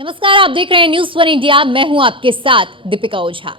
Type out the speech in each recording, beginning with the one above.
नमस्कार, आप देख रहे हैं न्यूज़ वन इंडिया। मैं हूं आपके साथ दीपिका ओझा।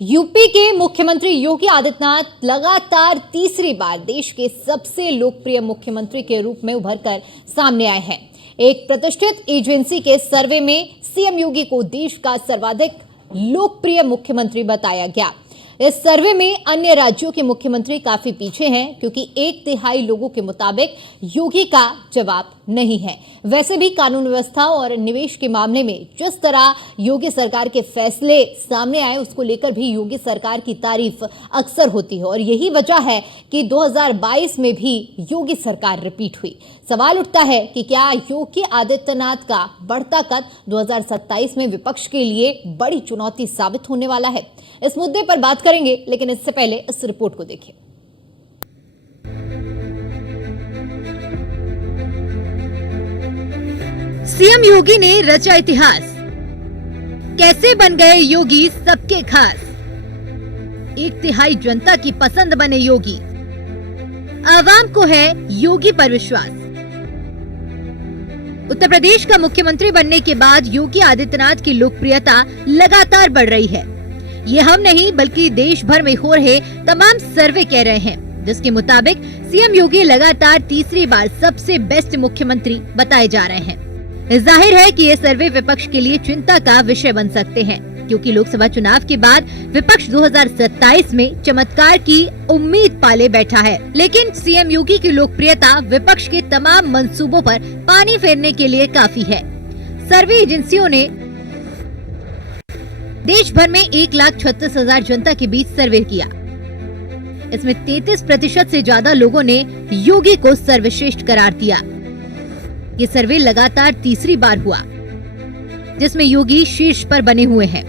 यूपी के मुख्यमंत्री योगी आदित्यनाथ लगातार तीसरी बार देश के सबसे लोकप्रिय मुख्यमंत्री के रूप में उभरकर सामने आए हैं। एक प्रतिष्ठित एजेंसी के सर्वे में सीएम योगी को देश का सर्वाधिक लोकप्रिय मुख्यमंत्री बताया गया। इस सर्वे में अन्य राज्यों के मुख्यमंत्री काफी पीछे हैं, क्योंकि 1/3 लोगों के मुताबिक योगी का जवाब नहीं है। वैसे भी कानून व्यवस्था और निवेश के मामले में जिस तरह योगी सरकार के फैसले सामने आए, उसको लेकर भी योगी सरकार की तारीफ अक्सर होती है और यही वजह है कि 2022 में भी योगी सरकार रिपीट हुई। सवाल उठता है कि क्या योगी आदित्यनाथ का बढ़ता कद 2027 में विपक्ष के लिए बड़ी चुनौती साबित होने वाला है। इस मुद्दे पर बात करेंगे, लेकिन इससे पहले इस रिपोर्ट को देखिए। सीएम योगी ने रचा इतिहास, कैसे बन गए योगी सबके खास। 1/3 जनता की पसंद बने योगी, आवाम को है योगी पर विश्वास। उत्तर प्रदेश का मुख्यमंत्री बनने के बाद योगी आदित्यनाथ की लोकप्रियता लगातार बढ़ रही है। ये हम नहीं बल्कि देश भर में हो रहे तमाम सर्वे कह रहे हैं, जिसके मुताबिक सीएम योगी लगातार तीसरी बार सबसे बेस्ट मुख्यमंत्री बताए जा रहे हैं। जाहिर है कि ये सर्वे विपक्ष के लिए चिंता का विषय बन सकते हैं, क्योंकि लोकसभा चुनाव के बाद विपक्ष 2027 में चमत्कार की उम्मीद पाले बैठा है। लेकिन सीएम योगी की लोकप्रियता विपक्ष के तमाम मंसूबों पर पानी फेरने के लिए काफी है। सर्वे एजेंसियों ने देश भर में 1,36,000 जनता के बीच सर्वे किया। इसमें 33% से ज्यादा लोगों ने योगी को सर्वश्रेष्ठ करार दिया। ये सर्वे लगातार तीसरी बार हुआ, जिसमें योगी शीर्ष पर बने हुए हैं।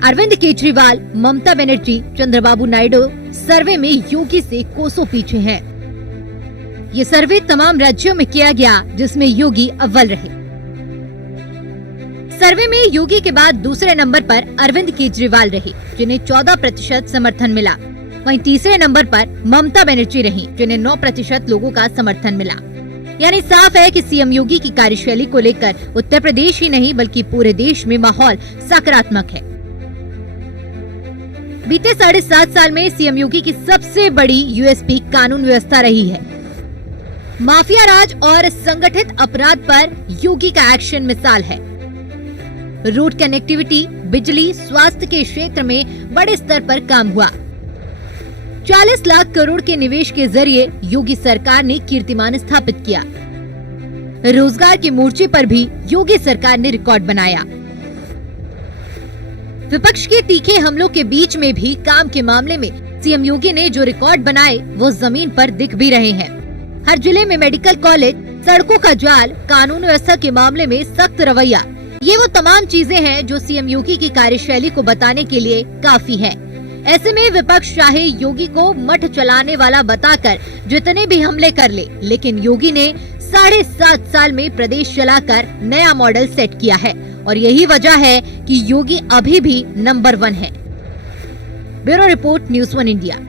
अरविंद केजरीवाल, ममता बनर्जी, चंद्रबाबू नायडू सर्वे में योगी से कोसों पीछे हैं। ये सर्वे तमाम राज्यों में किया गया, जिसमें योगी अव्वल रहे। सर्वे में योगी के बाद दूसरे नंबर पर अरविंद केजरीवाल रहे, जिन्हें 14% समर्थन मिला। वहीं तीसरे नंबर पर ममता बनर्जी रही, जिन्हें 9% लोगों का समर्थन मिला। यानी साफ है कि सीएम योगी की कार्यशैली को लेकर उत्तर प्रदेश ही नहीं बल्कि पूरे देश में माहौल सकारात्मक है। बीते 7.5 साल में सीएम योगी की सबसे बड़ी यूएसपी कानून व्यवस्था रही है। माफिया राज और संगठित अपराध पर योगी का एक्शन मिसाल है। रोड कनेक्टिविटी, बिजली, स्वास्थ्य के क्षेत्र में बड़े स्तर पर काम हुआ। 40 लाख करोड़ के निवेश के जरिए योगी सरकार ने कीर्तिमान स्थापित किया। रोजगार के मोर्चे पर भी योगी सरकार ने रिकॉर्ड बनाया। विपक्ष के तीखे हमलों के बीच में भी काम के मामले में सीएम योगी ने जो रिकॉर्ड बनाए वो जमीन पर दिख भी रहे हैं। हर जिले में मेडिकल कॉलेज, सड़कों का जाल, कानून व्यवस्था के मामले में सख्त रवैया, ये वो तमाम चीजें हैं जो सीएम योगी की कार्यशैली को बताने के लिए काफी है। ऐसे में विपक्ष चाहे योगी को मठ चलाने वाला बताकर जितने भी हमले कर ले, लेकिन योगी ने 7.5 साल में प्रदेश चलाकर नया मॉडल सेट किया है और यही वजह है कि योगी अभी भी नंबर 1 है। Bureau report, news one India.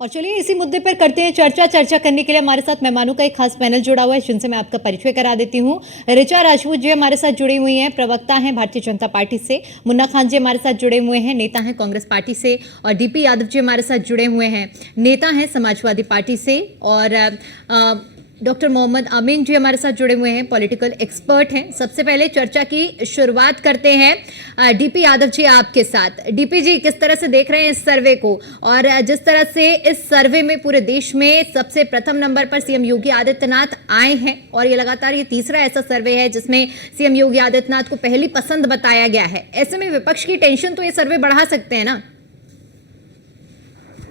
और चलिए इसी मुद्दे पर करते हैं चर्चा। चर्चा करने के लिए हमारे साथ मेहमानों का एक खास पैनल जुड़ा हुआ है, जिनसे मैं आपका परिचय करा देती हूं। ऋचा राजपूत जी हमारे साथ जुड़ी हुई हैं, प्रवक्ता हैं भारतीय जनता पार्टी से। मुन्ना खान जी हमारे साथ जुड़े हुए हैं, नेता हैं कांग्रेस पार्टी से। और डीपी यादव जी हमारे साथ जुड़े हुए हैं, नेता हैं समाजवादी पार्टी से। और डॉक्टर मोहम्मद अमीन जी हमारे साथ जुड़े हुए हैं, पॉलिटिकल एक्सपर्ट हैं। सबसे पहले चर्चा की शुरुआत करते हैं डीपी यादव जी आपके साथ। डीपी जी, किस तरह से देख रहे हैं इस सर्वे को, और जिस तरह से इस सर्वे में पूरे देश में सबसे प्रथम नंबर पर सीएम योगी आदित्यनाथ आए हैं और ये लगातार ये तीसरा ऐसा सर्वे है जिसमें सीएम योगी आदित्यनाथ को पहली पसंद बताया गया है। ऐसे में विपक्ष की टेंशन तो ये सर्वे बढ़ा सकते हैं ना?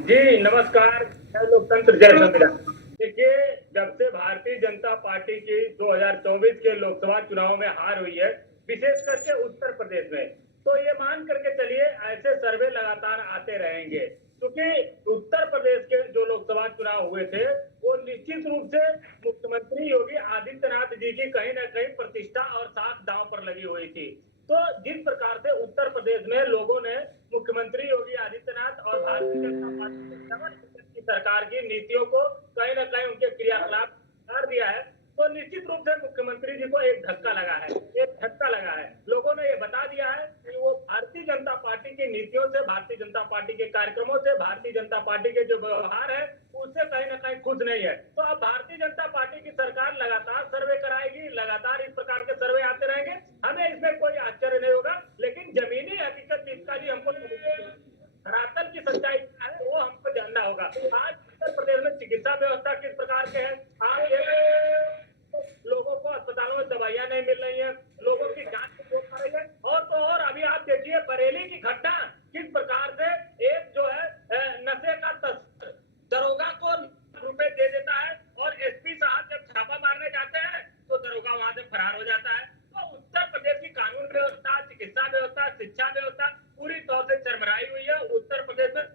जी नमस्कार, लोकतंत्र जय संविधान। देखिए, जब से भारतीय जनता पार्टी की 2024 के लोकसभा चुनाव में हार हुई है, विशेष करके उत्तर प्रदेश में, तो ये मान करके चलिए ऐसे सर्वे लगातार आते रहेंगे, क्योंकि उत्तर प्रदेश के जो लोकसभा चुनाव हुए थे वो निश्चित रूप से मुख्यमंत्री योगी आदित्यनाथ जी की कहीं न कहीं प्रतिष्ठा और साख दांव पर लगी हुई थी। तो जिस प्रकार से उत्तर प्रदेश में लोगों ने मुख्यमंत्री योगी आदित्यनाथ और भारतीय जनता पार्टी की सरकार की नीतियों को कहीं न कहीं उनके क्रियाकलाप कर दिया है, निश्चित रूप से मुख्यमंत्री जी को एक धक्का लगा है, एक झटका लगा है। लोगों ने ये बता दिया है कि वो भारतीय जनता पार्टी की नीतियों से, भारतीय जनता पार्टी के कार्यक्रमों से, भारतीय जनता पार्टी के जो व्यवहार है उससे कहीं ना कहीं खुश नहीं है। तो अब भारतीय जनता पार्टी की सरकार लगातार सर्वे कराएगी, लगातार इस प्रकार के सर्वे आते रहेंगे, हमें इसमें कोई आश्चर्य नहीं होगा। लेकिन जमीनी हकीकत जिसका जी हमको धरातल की सच्चाई क्या है वो हमको जानना होगा। आज उत्तर प्रदेश में चिकित्सा व्यवस्था किस प्रकार के है, आज ये लोगों को अस्पतालों में दवाइयां नहीं मिल रही है, लोगों की जांच रोक रही है। और तो और अभी आप देखिए बरेली की घटना, किस प्रकार से एक जो है नशे का तस्कर दरोगा को रुपए दे देता है और एसपी साहब जब छापा मारने जाते हैं तो दरोगा वहां से फरार हो जाता है। तो उत्तर प्रदेश की कानून व्यवस्था, चिकित्सा व्यवस्था, शिक्षा व्यवस्था पूरी तौर से चरमराई हुई है। उत्तर प्रदेश में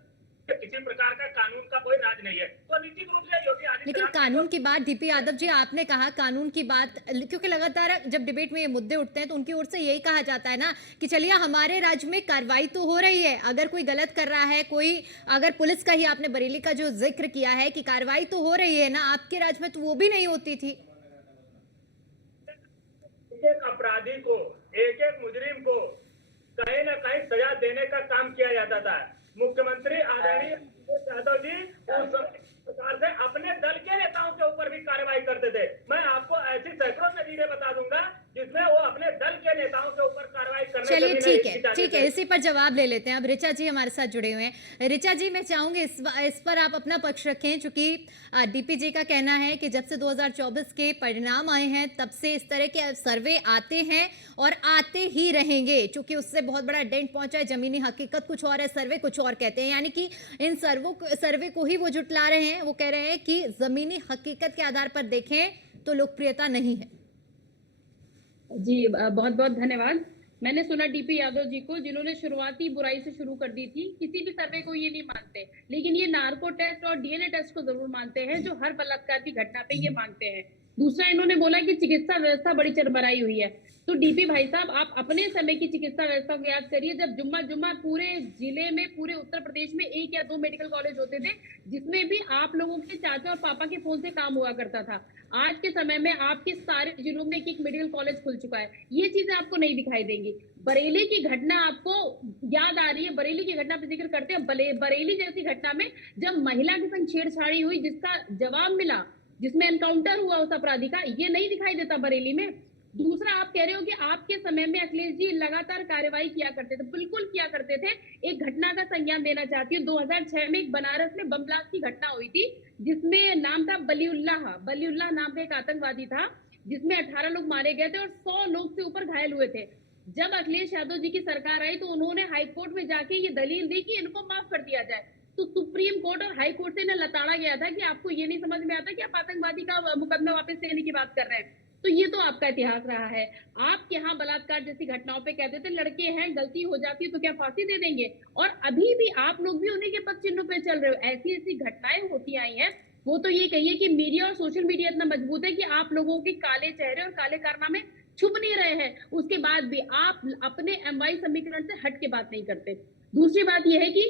किसी प्रकार का कानून का कोई राज नहीं है। तो निश्चित रूप से योगी लेकिन आदित्यनाथ कानून की बात डीपी यादव जी आपने कहा कानून की बात, क्योंकि लगातार जब डिबेट में ये मुद्दे उठते हैं तो उनकी ओर से यही कहा जाता है ना कि चलिए हमारे राज्य में कार्रवाई तो हो रही है, अगर कोई गलत कर रहा है, कोई अगर पुलिस का ही आपने बरेली का जो जिक्र किया है कि कार्रवाई तो हो रही है ना, आपके राज्य में तो वो भी नहीं होती थी। एक अपराधी को, एक एक मुजरिम को कहीं ना कहीं सजा देने का काम किया जाता था। मुख्यमंत्री आदरणीय यादव जी उस प्रकार से अपने दल के नेताओं के ऊपर भी कार्रवाई करते थे। मैं आपको ऐसी सैकड़ों नजीरें बता दूंगा जिसमें वो अपने दल के नेताओं के ऊपर कार्रवाई करने से चलिए भी ठीक नहीं है, हिचकिचाते ठीक है, थे। इसी पर जवाब ले लेते हैं। अब ऋचा जी हमारे साथ जुड़े हुए हैं। ऋचा जी, मैं चाहूंगी इस पर आप अपना पक्ष रखें, क्योंकि डीपी जी का कहना है कि जब से 2024 के परिणाम आए हैं तब से इस तरह के सर्वे आते हैं और आते ही रहेंगे, क्योंकि उससे बहुत बड़ा डेंट पहुंचा है। जमीनी हकीकत कुछ और है, सर्वे कुछ और कहते हैं, यानी कि इन सर्वे को ही वो जुटला रहे हैं। वो कह रहे हैं कि जमीनी हकीकत के आधार पर देखें तो लोकप्रियता नहीं है। जी बहुत बहुत धन्यवाद। मैंने सुना डीपी यादव जी को, जिन्होंने शुरुआती बुराई से शुरू कर दी थी। किसी भी सर्वे को ये नहीं मानते, लेकिन ये नार्को टेस्ट और डीएनए टेस्ट को जरूर मानते हैं, जो हर बलात्कार की घटना पे ये मानते हैं। दूसरा, इन्होंने बोला कि चिकित्सा व्यवस्था बड़ी चरमराई हुई है। तो डीपी भाई साहब, आप अपने समय की चिकित्सा व्यवस्था को याद करिए, जब जुम्मा जुम्मा पूरे जिले में, पूरे उत्तर प्रदेश में 1 या 2 मेडिकल कॉलेज होते थे, जिसमें भी आप लोगों के चाचा और पापा के फोन से काम हुआ करता था। आज के समय में आपके सारे जिलों में एक मेडिकल कॉलेज खुल चुका है। ये चीजें आपको नहीं दिखाई देंगी। बरेली की घटना आपको याद आ रही है, बरेली की घटना पे जिक्र करते हैं। बरेली जैसी घटना में जब महिला के संग छेड़छाड़ी हुई, जिसका जवाब मिला, जिसमें एनकाउंटर हुआ उस अपराधी का, ये नहीं दिखाई देता बरेली में। दूसरा, आप कह रहे हो कि आपके समय में अखिलेश जी लगातार कार्रवाई किया करते थे। बिल्कुल किया करते थे। एक घटना का संज्ञान देना चाहती हूँ। 2006 में एक बनारस में बम ब्लास्ट की घटना हुई थी, जिसमें नाम था बलीउल्लाह नाम का एक आतंकवादी था, जिसमें 18 लोग मारे गए थे और 100 लोग से ऊपर घायल हुए थे। जब अखिलेश यादव जी की सरकार आई तो उन्होंने हाई कोर्ट में जाके ये दलील दी कि इनको माफ कर दिया जाए। तो सुप्रीम कोर्ट और हाई कोर्ट से इन्हें लताड़ा गया था कि आपको ये नहीं समझ में आता कि आप आतंकवादी का मुकदमा वापस लेने की बात कर रहे हैं। तो ये तो आपका इतिहास रहा है। आपके यहाँ बलात्कार जैसी घटनाओं पे कहते थे लड़के हैं, गलती हो जाती है तो क्या फांसी दे देंगे, और अभी भी आप लोग भी उन्हीं के पद चिन्हों पे चल रहे हो। ऐसी ऐसी घटनाएं होती आई हैं। वो तो ये कहिए कि मीडिया और सोशल मीडिया इतना मजबूत है कि आप लोगों के काले चेहरे और काले कारनामे छुप नहीं रहे हैं, उसके बाद भी आप अपने एमवाई समीकरण से हट के बात नहीं करते। दूसरी बात यह है कि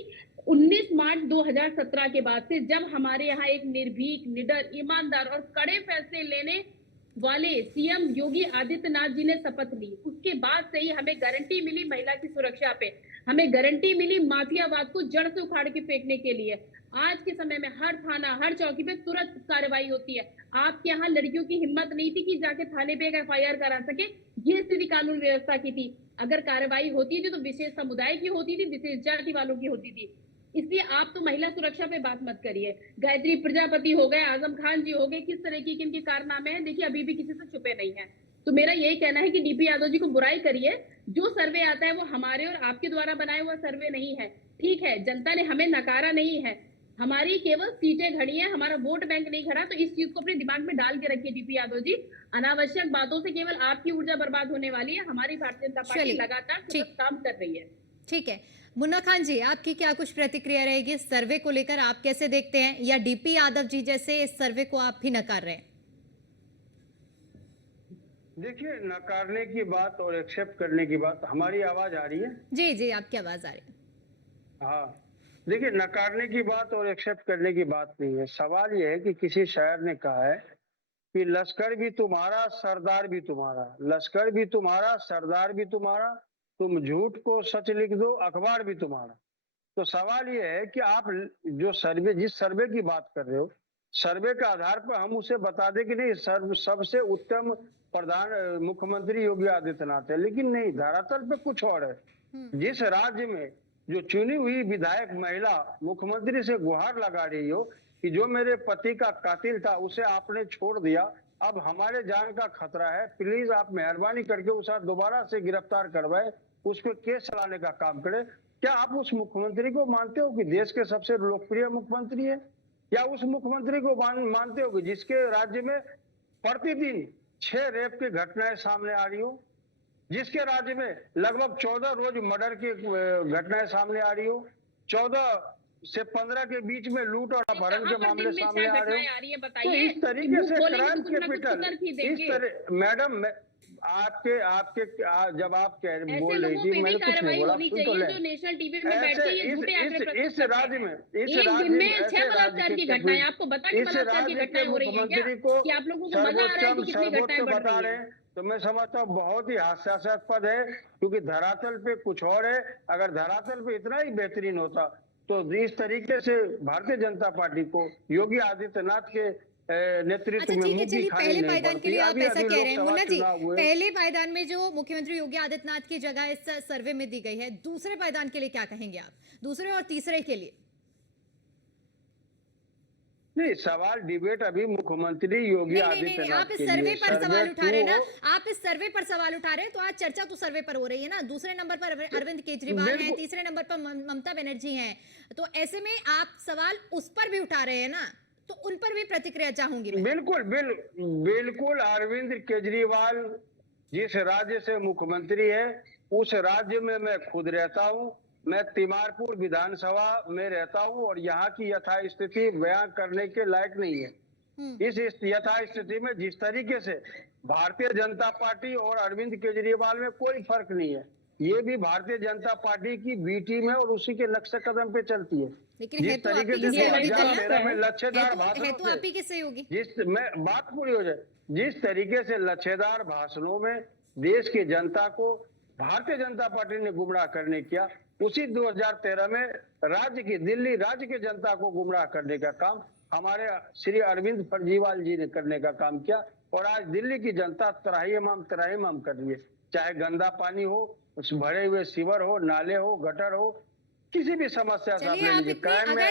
19 मार्च 2017 के बाद से जब हमारे यहाँ एक निर्भीक, निडर, ईमानदार और कड़े फैसले लेने वाले सीएम योगी आदित्यनाथ जी ने शपथ ली, उसके बाद से ही हमें गारंटी मिली महिला की सुरक्षा पे, हमें गारंटी मिली माफियावाद को जड़ से उखाड़ के फेंकने के लिए। आज के समय में हर थाना, हर चौकी पे तुरंत कार्रवाई होती है। आपके यहाँ लड़कियों की हिम्मत नहीं थी कि जाके थाने पे एक एफआईआर करा सके। ये स्थिति कानून व्यवस्था की थी। अगर कार्रवाई होती थी तो विशेष समुदाय की होती थी, विशेष जाति वालों की होती थी। इसलिए आप तो महिला सुरक्षा पे बात मत करिए। गायत्री प्रजापति हो गए, आजम खान जी हो गए, किस तरह की इनके कारनामे हैं, देखिए अभी भी किसी से छुपे नहीं है। तो मेरा यही कहना है कि डीपी यादव जी को बुराई करिए, जो सर्वे आता है वो हमारे और आपके द्वारा बनाया हुआ सर्वे नहीं है। ठीक है, जनता ने हमें नकारा नहीं है, हमारी केवल सीटें खड़ी हैं, हमारा वोट बैंक नहीं खड़ा। तो इस चीज को अपने दिमाग में डाल के रखिए डीपी यादव जी। अनावश्यक बातों से केवल आपकी ऊर्जा बर्बाद होने वाली है। हमारी भारतीय जनता पार्टी लगातार सतत काम कर रही है। ठीक है, मुन्ना खान जी, आपकी क्या कुछ प्रतिक्रिया रहेगी इस सर्वे को लेकर? आप कैसे देखते हैं, या डीपी यादव जी जैसे इस सर्वे को आप भी नकार रहे हैं? देखिए, नकारने की बात और एक्सेप्ट करने की बात, हमारी आवाज आ रही है? जी जी, आपकी आवाज आ रही है। हाँ, देखिए, नकारने की बात और एक्सेप्ट करने की बात नहीं है। सवाल यह है कि किसी शायर ने कहा है कि लश्कर भी तुम्हारा, सरदार भी तुम्हारा, लश्कर भी तुम्हारा, सरदार भी तुम्हारा, तुम झूठ को सच लिख दो, अखबार भी तुम्हारा। तो सवाल ये है कि आप जो सर्वे, जिस सर्वे की बात कर रहे हो, सर्वे के आधार पर हम उसे बता दें कि नहीं सबसे उत्तम मुख्यमंत्री योगी आदित्यनाथ है, लेकिन नहीं, धरातल पे कुछ और है। जिस राज्य में जो चुनी हुई विधायक महिला मुख्यमंत्री से गुहार लगा रही हो कि जो मेरे पति का कातिल था उसे आपने छोड़ दिया, अब हमारे जान का खतरा है, प्लीज आप मेहरबानी करके उसे दोबारा से गिरफ्तार करवाए, उस पर केस चलाने का काम करें। क्या आप उस मुख्यमंत्री को मानते हो कि देश के सबसे लोकप्रिय मुख्यमंत्री है? या उस मुख्यमंत्री को मानते हो कि जिसके राज्य में प्रतिदिन 6 रेप की घटनाएं सामने आ रही हो, जिसके राज्य में लगभग 14 रोज मर्डर की घटनाएं सामने आ रही हो, 14 से 15 के बीच में लूट और अपहरण के मामले सामने आ रहे हो, तो इस तरीके से क्राइम कैपिटल, इस तरह मैडम आपके जब आप बोल रही थी, मैंने कुछ नहीं बोला, सुन तो ले। ऐसे इस राज्य में, इस राज्य में ऐसे राज्य के मुख्यमंत्री को सर्वोच्च बता रहे हैं, तो मैं समझता हूँ बहुत ही हास्यास्पद है, क्योंकि धरातल पे कुछ और है। अगर धरातल पे इतना ही बेहतरीन होता तो इस तरीके से भारतीय जनता पार्टी को योगी आदित्यनाथ के नेतृत्व अच्छा में ठीक है, मुंह चलिए दिखानी पहले नहीं पायदान के लिए आप पड़ती। ऐसा कह रहे हैं मुन्ना जी, चुनाव हुए। पहले पायदान में जो मुख्यमंत्री योगी आदित्यनाथ की जगह इस सर्वे में दी गई है, दूसरे पायदान के लिए क्या कहेंगे आप, दूसरे और तीसरे के लिए? नहीं, सवाल डिबेट अभी मुख्यमंत्री योगी आदित्यनाथ आप इस सर्वे पर सवाल उठा रहे हैं ना, आप इस सर्वे पर सवाल उठा रहे हैं, तो आज चर्चा तो सर्वे पर हो रही है ना। दूसरे नंबर पर अरविंद केजरीवाल हैं, तीसरे नंबर पर ममता बनर्जी हैं, तो ऐसे में आप सवाल उस पर भी उठा रहे हैं ना, तो उन पर भी प्रतिक्रिया चाहूंगी मैं। बिल्कुल अरविंद केजरीवाल जिस राज्य से मुख्यमंत्री है, उस राज्य में मैं खुद रहता हूं। मैं तिमारपुर विधानसभा में रहता हूं और यहाँ की यथास्थिति बयान करने के लायक नहीं है। इस यथास्थिति में जिस तरीके से भारतीय जनता पार्टी और अरविंद केजरीवाल में कोई फर्क नहीं है, ये भी भारतीय जनता पार्टी की बी टीम है और उसी के नक्शे कदम पे चलती है। लेकिन जिस तरीके से 2013 में लच्छेदार भाषणों तो आप ही के सहयोगी, बात पूरी हो जाए, जिस तरीके से लच्छेदार भाषणों में देश की जनता को भारतीय जनता पार्टी ने गुमराह करने किया, उसी 2013 में दिल्ली राज्य की जनता को गुमराह करने का काम हमारे श्री अरविंद केजरीवाल जी ने करने का काम किया। और आज दिल्ली की जनता त्राहिमाम कर रही है, चाहे गंदा पानी हो, भरे हुए सीवर हो, नाले हो, गटर हो, किसी भी समस्या से आप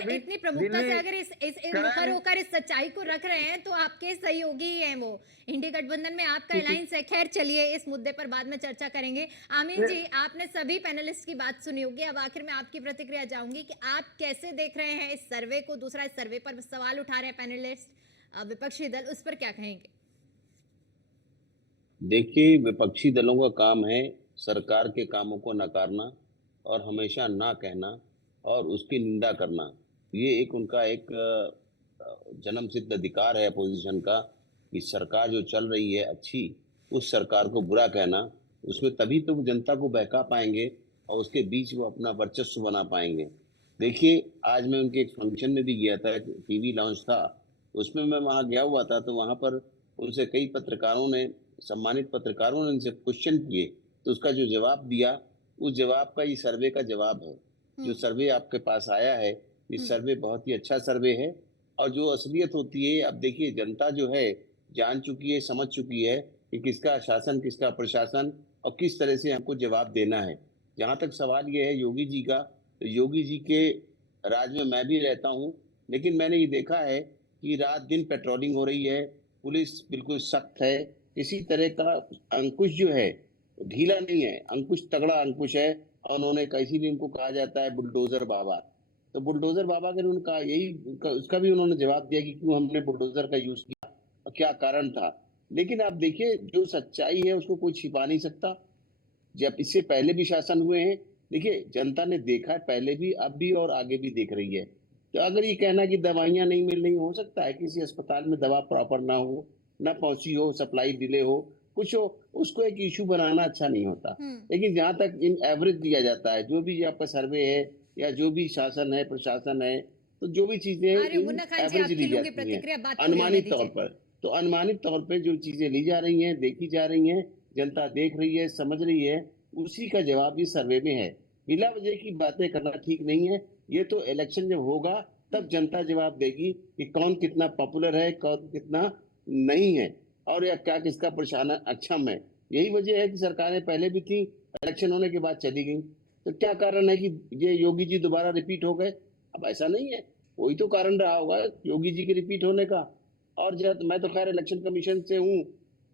इतनी प्रमुखता से अगर इस मुखर होकर इस सच्चाई को रख रहे हैं, तो आपके सहयोगी ही हैं वो, इंडिया गठबंधन में आपका अलायंस है। खैर चलिए, इस मुद्दे पर बाद में चर्चा करेंगे। आमीन जी, आपने सभी पैनलिस्ट की बात सुनी होगी, अब आखिर में आपकी प्रतिक्रिया चाहूंगी कि आप कैसे देख रहे हैं इस सर्वे को। दूसरा, इस सर्वे पर सवाल उठा रहे हैं पैनलिस्ट विपक्षी दल, उस पर क्या कहेंगे? देखिए, विपक्षी दलों का काम है सरकार के कामों को नकारना और हमेशा ना कहना और उसकी निंदा करना। ये उनका एक जन्मसिद्ध अधिकार है अपोजिशन का कि सरकार जो चल रही है अच्छी, उस सरकार को बुरा कहना, उसमें तभी तो जनता को बहका पाएंगे और उसके बीच वो अपना वर्चस्व बना पाएंगे। देखिए, आज मैं उनके एक फंक्शन में भी गया था, टीवी लॉन्च था, उसमें मैं वहाँ गया हुआ था, तो वहाँ पर उनसे कई पत्रकारों ने, सम्मानित पत्रकारों ने उनसे क्वेश्चन किए, तो उसका जो जवाब दिया, उस जवाब का ये सर्वे का जवाब है। जो सर्वे आपके पास आया है, इस सर्वे बहुत ही अच्छा सर्वे है। और जो असलियत होती है, अब देखिए, जनता जो है जान चुकी है, समझ चुकी है कि किसका शासन, किसका प्रशासन और किस तरह से हमको जवाब देना है। जहाँ तक सवाल ये है योगी जी का, तो योगी जी के राज में मैं भी रहता हूँ, लेकिन मैंने ये देखा है कि रात दिन पेट्रोलिंग हो रही है, पुलिस बिल्कुल सख्त है, किसी तरह का अंकुश जो है ढीला नहीं है, अंकुश तगड़ा अंकुश है। और उन्होंने इसीलिए उनको कहा जाता है बुलडोजर बाबा। तो बुलडोजर बाबा के उन्होंने कहा, यही उसका भी उन्होंने जवाब दिया कि क्यों हमने बुलडोजर का यूज किया और क्या कारण था। लेकिन आप देखिए, जो सच्चाई है उसको कोई छिपा नहीं सकता। जब इससे पहले भी शासन हुए हैं, देखिए जनता ने देखा है पहले भी, अब भी और आगे भी देख रही है। तो अगर ये कहना कि दवाइयां नहीं मिल रही, हो सकता है किसी अस्पताल में दवा प्रॉपर ना हो, ना पहुंची हो, सप्लाई डिले हो, कुछ हो, उसको एक इशू बनाना अच्छा नहीं होता। लेकिन जहां तक इन एवरेज दिया जाता है, जो भी आपका सर्वे है या जो भी शासन है, प्रशासन है, तो जो भी चीजें एवरेज दी जाती है अनुमानित तौर पर, तो अनुमानित तौर पे जो चीजें ली जा रही हैं, देखी जा रही हैं, जनता देख रही है, समझ रही है, उसी का जवाब इस सर्वे में है। बिला वजह की बातें करना ठीक नहीं है। ये तो इलेक्शन जब होगा तब जनता जवाब देगी कि कौन कितना पॉपुलर है, कौन कितना नहीं है, और या क्या किसका प्रशासन अक्षम है। यही वजह है कि सरकारें पहले भी थी, इलेक्शन होने के बाद चली गई। तो क्या कारण है कि ये योगी जी दोबारा रिपीट हो गए? अब ऐसा नहीं है, कोई तो कारण रहा होगा योगी जी के रिपीट होने का। और जब मैं तो खैर इलेक्शन कमीशन से हूँ,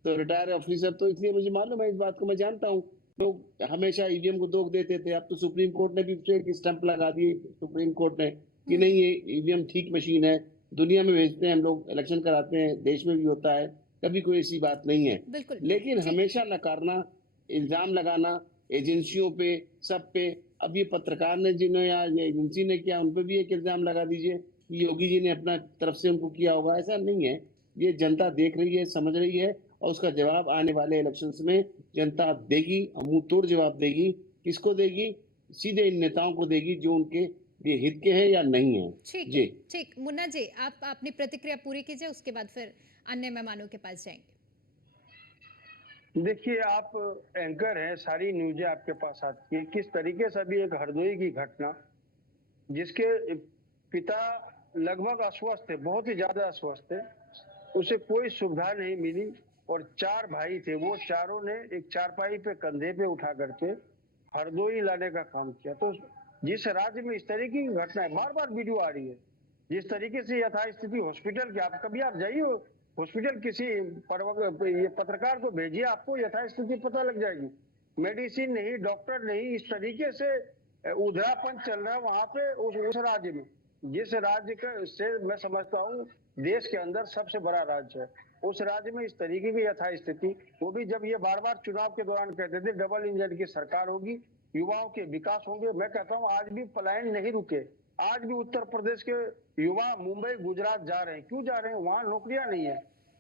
तो रिटायर्ड ऑफिसर, तो इसलिए मुझे मालूम है, इस बात को मैं जानता हूँ। लोग हमेशा ईवीएम को दोष देते थे, अब तो सुप्रीम कोर्ट ने भी एक स्टंप लगा दी, सुप्रीम कोर्ट ने, कि नहीं ये ईवीएम ठीक मशीन है, दुनिया में भेजते हैं हम लोग, इलेक्शन कराते हैं, देश में भी होता है, कभी कोई ऐसी बात नहीं है। बिल्कुल। लेकिन हमेशा नकारना, इल्जाम लगाना एजेंसियों पे, सब पे। अब ये पत्रकार ने जिन्होंने या एजेंसी ने किया, उन पे भी एक इल्जाम लगा दीजिए कि योगी जी ने अपना तरफ से उनको किया होगा। ऐसा नहीं है, ये जनता देख रही है, समझ रही है, और उसका जवाब आने वाले इलेक्शंस में जनता देगी, मुंह तोड़ जवाब देगी। किसको देगी? सीधे इन नेताओं को देगी जो उनके लिए हित के हैं या नहीं है। ठीक जी है, ठीक। मुन्ना जी, आप अपनी प्रतिक्रिया पूरी कीजिए, उसके बाद फिर अन्य मेहमानों के पास जाएंगे। देखिए, आप एंकर हैं, सारी न्यूज़ें आपके पास आती है। किस तरीके से अभी एक हरदोई की घटना, जिसके पिता लगभग अस्वस्थ थे, बहुत ही ज्यादा अस्वस्थ थे, उसे कोई सुविधा नहीं मिली, और 4 भाई थे, वो चारों ने एक चारपाई पे कंधे पे उठा करके हरदोई लाने का काम किया। तो जिस राज्य में इस तरीके की घटनाएं, बार बार वीडियो आ रही है, जिस तरीके से यथास्थिति हॉस्पिटल की, आप कभी आप जाइए हॉस्पिटल, किसी ये पत्रकार को भेजिए, आपको यथास्थिति पता लग जाएगी। मेडिसिन नहीं, डॉक्टर नहीं, इस तरीके से उधरापन चल रहा है वहां पे उस राज्य में, जिस राज्य का से मैं समझता हूँ देश के अंदर सबसे बड़ा राज्य है, उस राज्य में इस तरीके की यथास्थिति, वो भी जब ये बार बार चुनाव के दौरान कहते थे डबल इंजन की सरकार होगी, युवाओं के विकास होंगे। मैं कहता हूँ आज भी पलायन नहीं रुके, आज भी उत्तर प्रदेश के युवा मुंबई गुजरात जा रहे हैं। क्यों जा रहे हैं? वहां नौकरियां नहीं है।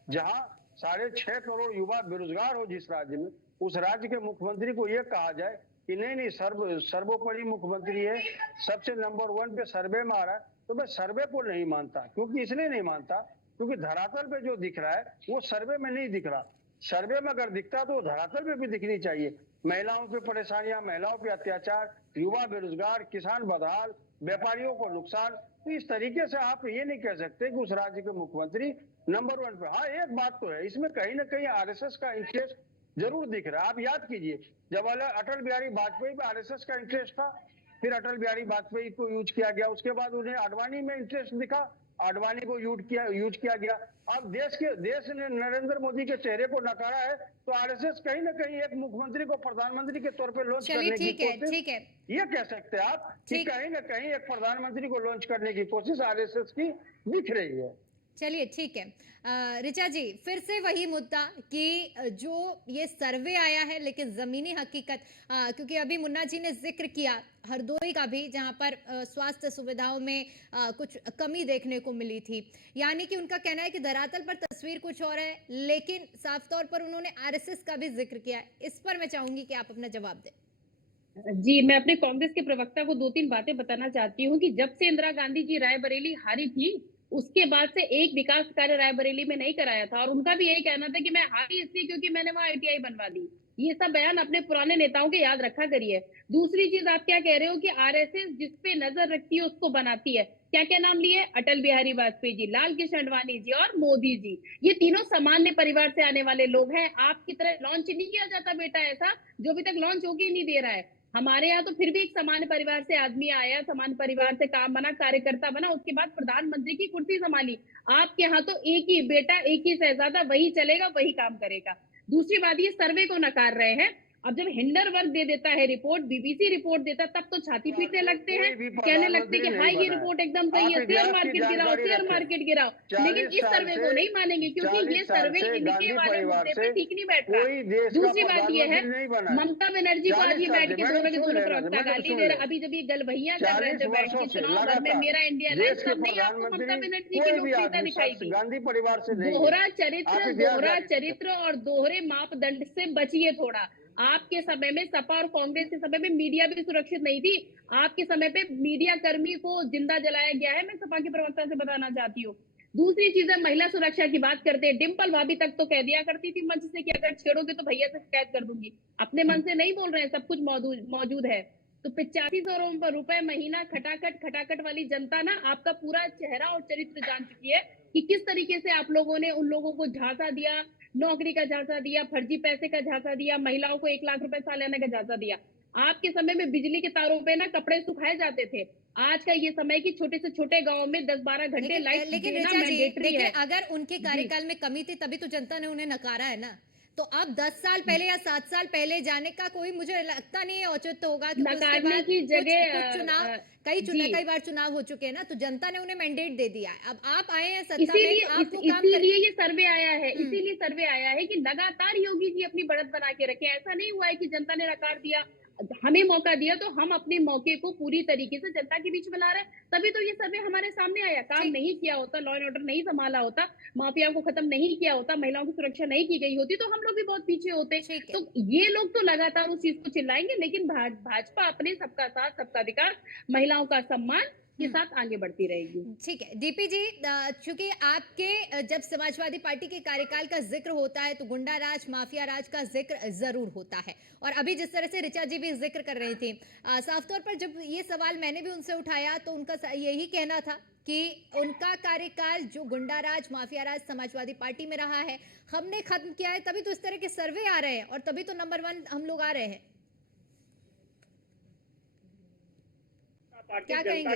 जहां 6.5 करोड़ युवा बेरोजगार हो जिस राज्य में, उस राज्य के मुख्यमंत्री को यह कहा जाए कि नहीं सर्वोपरि मुख्यमंत्री है, सबसे नंबर 1 पे सर्वे में आ रहा है, तो मैं सर्वे को नहीं मानता। क्योंकि इसलिए नहीं मानता क्योंकि धरातल पे जो दिख रहा है वो सर्वे में नहीं दिख रहा। सर्वे में अगर दिखता तो धरातल पे भी दिखनी चाहिए। महिलाओं पे परेशानियां, महिलाओं पे अत्याचार, युवा बेरोजगार, किसान बदहाल, व्यापारियों को नुकसान। तो इस तरीके से आप ये नहीं कह सकते कि उस राज्य के मुख्यमंत्री नंबर 1 पे। हाँ, एक बात तो है, इसमें कहीं ना कहीं आरएसएस का इंटरेस्ट जरूर दिख रहा है। आप याद कीजिए, जब अटल बिहारी वाजपेयी पे आरएसएस का इंटरेस्ट था, फिर अटल बिहारी वाजपेयी को यूज किया गया, उसके बाद उन्हें आडवाणी में इंटरेस्ट दिखा, आडवाणी को यूज किया गया। अब देश ने नरेंद्र मोदी के चेहरे को नकारा है, तो आरएसएस कहीं ना कहीं एक मुख्यमंत्री को प्रधानमंत्री के तौर पे लॉन्च करने की कोशिश, ठीक है, ये कह सकते हैं आप कि कहीं ना कहीं एक प्रधानमंत्री को लॉन्च करने की कोशिश आरएसएस की दिख रही है। चलिए ठीक है। ऋचा जी, फिर से वही मुद्दा कि जो ये सर्वे आया है, लेकिन जमीनी हकीकत, क्योंकि अभी मुन्ना जी ने जिक्र किया हरदोई का भी, जहां पर स्वास्थ्य सुविधाओं में कुछ कमी देखने को मिली थी, यानी कि उनका कहना है कि धरातल पर तस्वीर कुछ और है, लेकिन साफ तौर पर उन्होंने आरएसएस का भी जिक्र किया। इस पर मैं चाहूंगी कि आप अपना जवाब दें। जी, मैं अपने कांग्रेस के प्रवक्ता को 2-3 बातें बताना चाहती हूँ कि जब से इंदिरा गांधी जी रायबरेली हारी थी, उसके बाद से एक विकास कार्य रायबरेली में नहीं कराया था, और उनका भी यही कहना था कि मैं हारी इसलिए क्योंकि मैंने वहां आईटीआई बनवा दी। ये सब बयान अपने पुराने नेताओं के याद रखा करिए। दूसरी चीज, आप क्या कह रहे हो कि आरएसएस जिस पे नजर रखती है उसको बनाती है। क्या क्या नाम लिए? अटल बिहारी वाजपेयी जी, लाल कृष्ण आडवाणी जी और मोदी जी। ये तीनों सामान्य परिवार से आने वाले लोग हैं। आपकी तरह लॉन्च नहीं किया जाता बेटा ऐसा, जो अभी तक लॉन्च होके ही नहीं दे रहा है। हमारे यहाँ तो फिर भी एक सामान्य परिवार से आदमी आया, सामान्य परिवार से काम बना, कार्यकर्ता बना, उसके बाद प्रधानमंत्री की कुर्सी संभाली। आपके यहाँ तो एक ही बेटा, एक ही शहजादा, वही चलेगा, वही काम करेगा। दूसरी बात, ये सर्वे को नकार रहे हैं। अब जब हिंडरबर्ग दे देता है रिपोर्ट, बीबीसी रिपोर्ट देता, तब तो छाती पीटने लगते हैं, कहने लगते हैं कि हाँ ये रिपोर्ट एकदम सही है, शेयर मार्केट गिराओ, शेयर मार्केट गिराओ। लेकिन इस सर्वे को नहीं मानेंगे, क्योंकि ये सर्वे इनके वाले मुद्दे पे ठीक नहीं बैठता। दूसरी बात ये है, ममता बनर्जी को आज ये बैठ के दोनों के दोनों प्रवक्ता गाली दे रहे। अभी जब ये गलभैया कर रहे थे बैठ के चुनाव भर में मेरा इंडिया लाइव, तब नहीं आपको ममता बनर्जी की लोकप्रियता दिखाई दी। गांधी परिवार से दोहरा चरित्र और दोहरे मापदंड से बचिए थोड़ा। आपके समय में, सपा और कांग्रेस के समय में मीडिया भी सुरक्षित नहीं थी। आपके समय पे मीडिया कर्मी को जिंदा जलाया गया है, मैं सपा के प्रवक्ता से बताना चाहती हूँ। दूसरी चीज है, महिला सुरक्षा की बात करते हैं। डिम्पल भाभी तक तो कह दिया करती थी मंच से कि अगर छेड़ोगे तो भैया से शिकायत कर दूंगी। अपने मन से नहीं बोल रहे हैं, सब कुछ मौजूद है। तो 8500 रुपए महीना खटाखट वाली जनता ना आपका पूरा चेहरा और चरित्र जान चुकी है कि किस तरीके से आप लोगों ने उन लोगों को झांसा दिया, नौकरी का झांसा दिया, फर्जी पैसे का झांसा दिया, महिलाओं को 1 लाख रुपए सालाना का झांसा दिया। आपके समय में बिजली के तारों पे ना कपड़े सुखाए जाते थे। आज का ये समय कि छोटे से छोटे गांव में 10-12 घंटे लाइट लेकिन देना ऋचा जी मैंडेटरी देखिए, है। अगर उनके कार्यकाल में कमी थी तभी तो जनता ने उन्हें नकारा है ना। तो अब 10 साल पहले या 7 साल पहले जाने का कोई मुझे लगता नहीं है औचित्य होगा, क्योंकि उसके नकारने बाद की जगह कुछ चुनाव जी। कई बार चुनाव हो चुके हैं ना, तो जनता ने उन्हें मैंडेट दे दिया है। अब आप आए हैं सत्ता में इसीलिए तो आप वो काम कर। इसीलिए ये सर्वे आया है, हम्म। इसीलिए सर्वे आया है कि लगातार योगी जी अपनी बढ़त बना के रखे। ऐसा नहीं हुआ है कि जनता ने नकार दिया, हमें मौका दिया तो हम अपने मौके को पूरी तरीके से जनता के बीच में ला रहे हैं। तभी तो ये सर्वे हमारे सामने आया। काम ठीक। नहीं किया होता, लॉ एंड ऑर्डर नहीं संभाला होता, माफिया को खत्म नहीं किया होता, महिलाओं की सुरक्षा नहीं की गई होती, तो हम लोग भी बहुत पीछे होते। ठीक है। तो ये लोग तो लगातार उस चीज को चिल्लाएंगे, लेकिन भाजपा अपने सबका साथ, सबका विकास, महिलाओं का सम्मान के साथ आगे बढ़ती रहेगी। ठीक है डीपी जी, चूंकि आपके जब समाजवादी पार्टी के कार्यकाल का जिक्र होता है तो गुंडा राज, माफिया राज का जिक्र जरूर होता है, और अभी जिस तरह से ऋचा जी भी जिक्र कर रही थी, साफ तौर पर जब ये सवाल मैंने भी उनसे उठाया तो उनका यही कहना था कि उनका कार्यकाल जो गुंडा राज, माफिया राज समाजवादी पार्टी में रहा है हमने खत्म किया है, तभी तो इस तरह के सर्वे आ रहे हैं और तभी तो नंबर 1 हम लोग आ रहे हैं। क्या कहेंगे?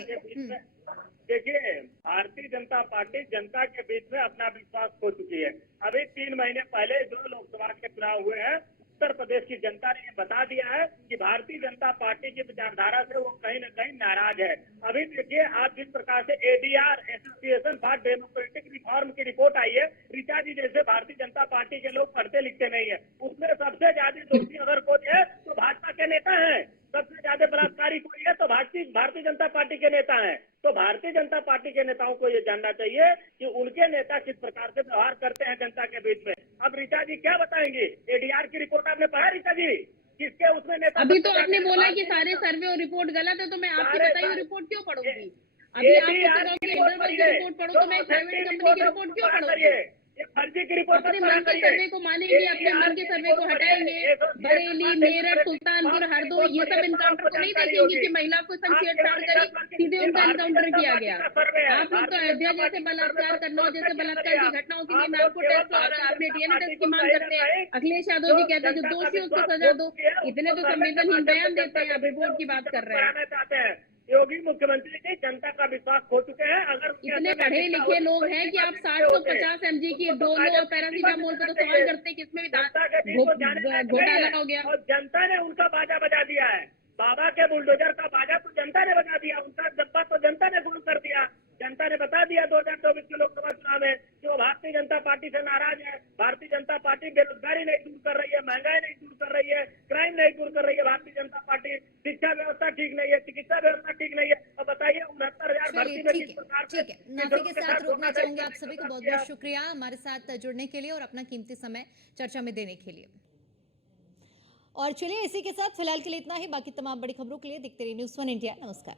देखिए, भारतीय जनता पार्टी जनता के बीच में अपना विश्वास खो चुकी है। अभी 3 महीने पहले जो लोकसभा के चुनाव हुए हैं, उत्तर प्रदेश की जनता ने ये बता दिया है कि भारतीय जनता पार्टी की विचारधारा से वो कहीं न कहीं नाराज है। अभी देखिए, आप जिस प्रकार से ADR association for democratic reform की रिपोर्ट आई है, ऋचा जी जैसे भारतीय जनता पार्टी के लोग पढ़ते लिखते नहीं है, उसमें सबसे ज्यादा दोषी अगर कोई है तो भाजपा के नेता है, सबसे ज्यादा बलात्कारी कोई है तो भारतीय जनता पार्टी के नेता हैं। तो भारतीय जनता पार्टी के नेताओं को ये जानना चाहिए कि उनके नेता किस प्रकार से व्यवहार करते हैं जनता के बीच में। अब ऋचा जी क्या बताएंगे? ADR की रिपोर्ट आपने पढ़ा ऋचा जी? किसके उसमें नेता? अभी तो आपने बोला कि सारे सर्वे और रिपोर्ट गलत है, तो मैं आपकी बताई हुई रिपोर्ट क्यों पढ़ूंगी? अभी आप रिपोर्ट पढ़ो तो मैं प्राइवेट कंपनी की रिपोर्ट क्यों पढ़ूंगी? ये फर्जी की रिपोर्ट अपने मन के सर्वे को मानेंगे, अपने मन के सर्वे को हटाएंगे। बरेली, मेरठ, सुल्तानपुर, हरदोई ये सब इनकाउंटर को नहीं देखेंगे कि महिला को संग छेड़छाड़ करी, सीधे उनका इनकाउंटर किया गया। आप लोग तो अयोध्या जैसे बलात्कार, कन्नौज जैसे बलात्कार की घटनाओं के लिए नार्को टेस्ट और अपने DNA टेस्ट की मांग करते हैं। अखिलेश यादव जी कहते हैं जो दोषी उसको सजा दो। इतने तो संवेदनहीन बयान देते हैं, अब रिपोर्ट की बात कर रहे हैं। योगी मुख्यमंत्री जी जनता का विश्वास खो चुके हैं। अगर इतने पढ़े लिखे लोग हैं कि आप 750 mg की डोलो और पैरासीटामोल पर तो सवाल करते हैं कि इसमें भी घोटाला हो गया। और जनता ने उनका बाजा बजा दिया है। बाबा के बुलडोजर का बाजा तो जनता ने बजा दिया, उनका डब्बा तो जनता ने गुल कर दिया। जनता ने बता दिया 2024 के लोकसभा चुनाव में कि वो भारतीय जनता पार्टी से नाराज है। भारतीय जनता पार्टी बेरोजगारी नहीं दूर कर रही है, महंगाई नहीं दूर कर रही है, क्राइम नहीं दूर कर रही है। भारतीय जनता पार्टी शिक्षा व्यवस्था ठीक नहीं है, चिकित्सा व्यवस्था ठीक नहीं है। अब बताइए 69,000 भर्ती में किस प्रकार से। ठीक है, नाफी के साथ रोकना चाहूंगी आप सभी को। बहुत बहुत शुक्रिया हमारे साथ जुड़ने के लिए और अपना कीमती समय चर्चा में देने के लिए। और चलिए इसी के साथ फिलहाल के लिए इतना ही। बाकी तमाम बड़ी खबरों के लिए देखते रहिए न्यूज़ 1 इंडिया। नमस्कार।